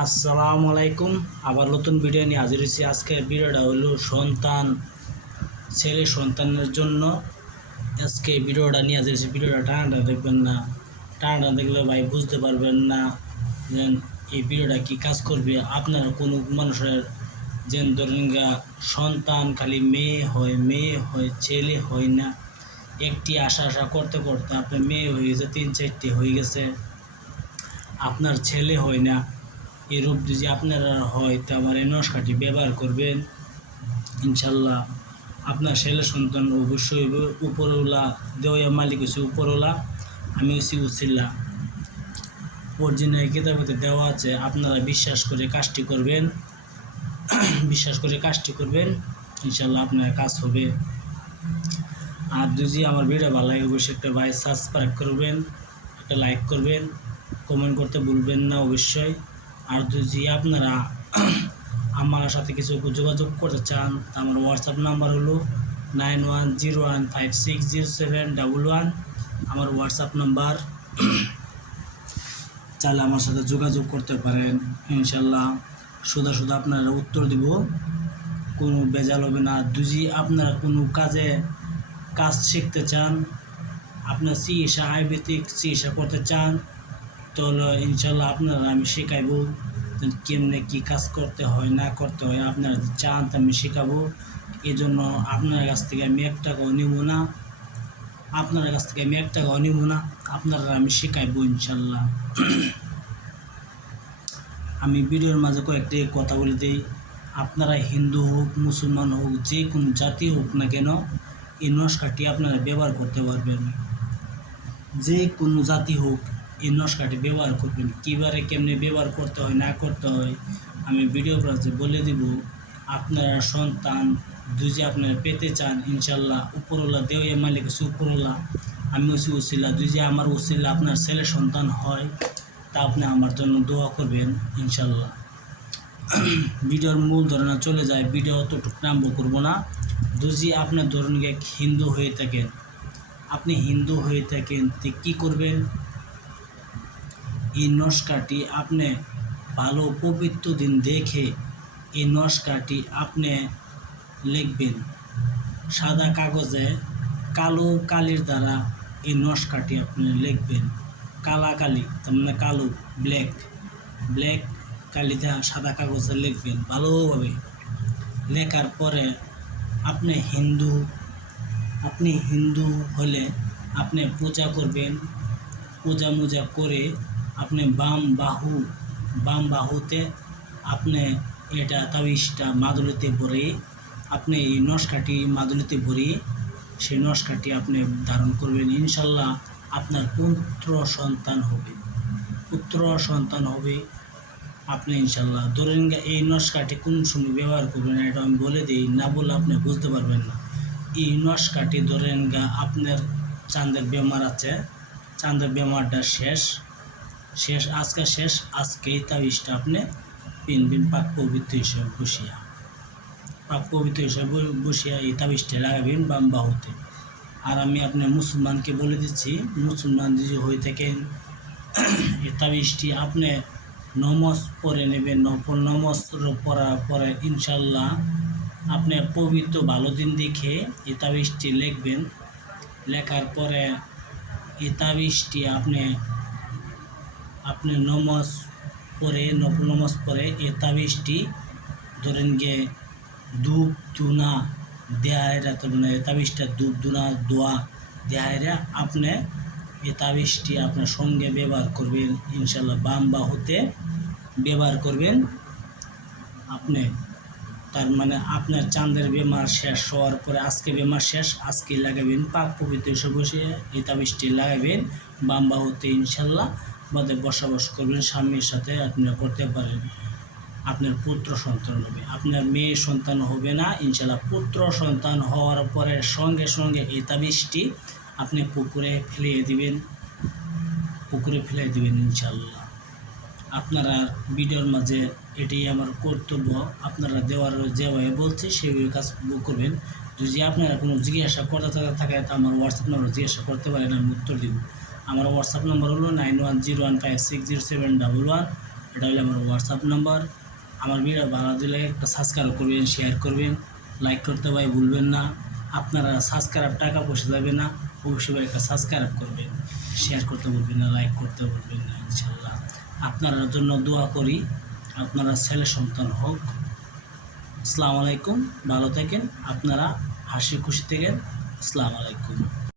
আসসালামু আলাইকুম। আবার নতুন ভিডিও নিয়ে হাজির হয়েছি। আজকের ভিডিওটা হলো সন্তান, ছেলে সন্তানের জন্য। আজকে ভিডিওটা নিয়ে হাজির হয়েছি। ভিডিওটা টানাটা দেখবেন না। টানাটা দেখলে ভাই বুঝতে পারবেন না যেন এই ভিডিওটা কি কাজ করবে। আপনার কোনো মানুষের যেন ধরেন সন্তান খালি মেয়ে হয় মেয়ে হয়, ছেলে হয় না। একটি আশা আশা করতে করতে আপনার মেয়ে হয়ে গেছে, তিন চারটি হয়ে গেছে। আপনার ছেলে হয় না। এরূপ যদি আপনারা হয়, তো আমার এই নস্কাটি ব্যবহার করবেন। ইনশাল্লাহ আপনার ছেলে সন্তান অবশ্যই উপরওয়ালা, দেওয়া মালিক হচ্ছে উপরওয়ালা। আমি হচ্ছি উসিল্লা। অরিজিনাল কিতাবেতে দেওয়া আছে, আপনারা বিশ্বাস করে কাজটি করবেন। বিশ্বাস করে কাজটি করবেন। ইনশাল্লাহ আপনার কাজ হবে। আর যদি আমার ভিডিও ভালো লাগে, অবশ্যই একটা ভাই সাবস্ক্রাইব করবেন, একটা লাইক করবেন। কমেন্ট করতে ভুলবেন না, অবশ্যই। আর যদি আপনারা আমার সাথে কিছু যোগাযোগ করতে চান, তা আমার হোয়াটসঅ্যাপ নাম্বার হলো nine one zero one five six zero seven double one আমার হোয়াটসঅ্যাপ নাম্বার চাইলে আমার সাথে যোগাযোগ করতে পারেন। ইনশাল্লাহ সুদা সুদা আপনারা উত্তর দিব। কোনো বেজাল হবে না। যদি আপনারা কোনো কাজে কাজ শিখতে চান, আপনার চিকিৎসা আয়ুর্বেদিক চিকিৎসা করতে চান তাহলে ইনশাল্লাহ আপনারা আমি শেখাইবো কেমনে কী কাজ করতে হয়, না করতে হয়, আপনারা চান তো আমি শেখাবো। এই জন্য আপনার কাছ থেকে আমি এক টাকাও নিব না। আপনার কাছ থেকে আমি এক টাকাও নিব না। আপনারা আমি শেখাইবো ইনশাল্লাহ। আমি ভিডিওর মাঝে কয়েকটি কথা বলে দিই। আপনারা হিন্দু হোক, মুসলমান হোক, যে কোনো জাতি হোক না কেন এই নস্কাটি আপনারা ব্যবহার করতে পারবেন। যে কোনো জাতি হোক এই নস্কাটি ব্যবহার করবেন। কীভাবে, কেমনে ব্যবহার করতে হয়, না করতে হয়, আমি ভিডিও ক্লাসে বলে দিব। আপনারা সন্তান, যদি আপনারা পেতে চান, ইনশাল্লাহ উপরওয়ালা দেওয়া মালিক হচ্ছে উপরওয়ালা, আমি হচ্ছি উসিলা যদি আমার উসিলা আপনার ছেলে সন্তান হয়, তা আপনি আমার জন্য দোয়া করবেন, ইনশাল্লাহ। ভিডিওর মূল ধরনা চলে যায়, ভিডিও অতটুকু আরম্ভ করব না। যদি আপনার ধরুন গিয়ে হিন্দু হয়ে থাকেন, আপনি হিন্দু হয়ে থাকেন, তো কী করবেন? এই নস্কাটি আপনি ভালো পবিত্র দিন দেখে এই নস্কাটি আপনি লিখবেন। সাদা কাগজে কালো কালির দ্বারা এই নস্কাটি আপনি লিখবেন। কালা কালি, তার মানে কালো, ব্ল্যাক। ব্ল্যাক কালিতে সাদা কাগজে লিখবেন ভালোভাবে। লেখার পরে আপনি হিন্দু আপনি হিন্দু হলে আপনি পূজা করবেন। পূজা মুজা করে আপনি বাম বাহু, বাম বাহুতে আপনি এটা তাবিজটা মাদুলিতে ভরে আপনি এই নস্কাটি মাদুলিতে ভরে সেই নস্কাটি আপনি ধারণ করবেন। ইনশাল্লাহ আপনার পুত্র সন্তান হবে। পুত্র সন্তান হবে। আপনি ইনশাল্লাহ ধরেন এই নস্কাটি কোন সময় ব্যবহার করবেন, এটা আমি বলে দিই, না বলে আপনি বুঝতে পারবেন না। এই নস্কাটি ধরেন গা, আপনার চাঁদের বেমার আছে। চাঁদের বেমারটা শেষ। শেষ, আজকে শেষ আজকে এই তাবিজটা আপনি পিনবেন পাক পবিত্র হিসেবে বসিয়া। পাক পবিত্র হিসেবে বসিয়া এই তাবিজটা লাগাবেন বাম বাহুতে আর আমি আপনার মুসলমানকে বলে দিচ্ছি, মুসলমান যদি হয়ে থাকেন এই তাবিজটি আপনি নমজ পরে নেবেন নমজ পড়ার পরে ইনশাল্লাহ আপনি পবিত্র ভালো দিন দেখে এই তাবিজটি লিখবেন। লেখার পরে এই আপনি আপনি নমাজ পরে নফল নমাজ পরে এই তাবিজটি ধরেন গিয়ে ধূপ ধুনা দেহায়রা এই তাবিজটা ধূপ ধুনা দোয়া দেহায়রা আপনি এই তাবিজটি আপনার সঙ্গে ব্যবহার করবেন। ইনশাল্লাহ বাম বাহুতে ব্যবহার করবেন। আপনি তার মানে আপনার চাঁদের বেমার শেষ হওয়ার পরে আজকে বেমার শেষ, আজকে লাগাবেন, পাক পবিত্র বসে এই তাবিজটি লাগাবেন, বাম বাহুতে ইনশাল্লাহ বাদে বসবাস করবেন স্বামীর সাথে, আপনারা করতে পারেন। আপনার পুত্র সন্তান হবে। আপনার মেয়ে সন্তান হবে না ইনশাল্লাহ পুত্র সন্তান হওয়ার পরে সঙ্গে সঙ্গে এই তাবিজটি আপনি পুকুরে ফেলিয়ে দিবেন। পুকুরে ফেলে দিবেন ইনশাল্লাহ আপনারা ভিডিওর মাঝে এটি আমার কর্তব্য। আপনারা দেওয়ার যেভাবে বলছি, সেভাবে কাজ করবেন। যদি আপনারা কোনো জিজ্ঞাসা করতে থাকে তা আমার হোয়াটসঅ্যাপ নাম্বার জিজ্ঞাসা করতে পারেন, আমি উত্তর দিব। আমার হোয়াটসঅ্যাপ নম্বর হলো nine one zero one five six zero seven double one এটা হলো আমার হোয়াটসঅ্যাপ নম্বর আমার ভিডিও ভালো দিলে একটা সাবস্ক্রাইব করবেন শেয়ার করবেন। লাইক করতে ভাই ভুলবেন না। আপনারা সাবস্ক্রাইব টাকা পয়সা যাবে না, অবশ্যই একটা সাবস্ক্রাইব করবেন। শেয়ার করতে বলবেন না লাইক করতে বলবেন না, ইনশাল্লাহ। আপনার জন্য দোয়া করি, আপনারা ছেলে সন্তান হোক। আসসালামু আলাইকুম, ভালো থাকেন। আপনারা হাসি খুশি থাকেন। আসসালামু আলাইকুম।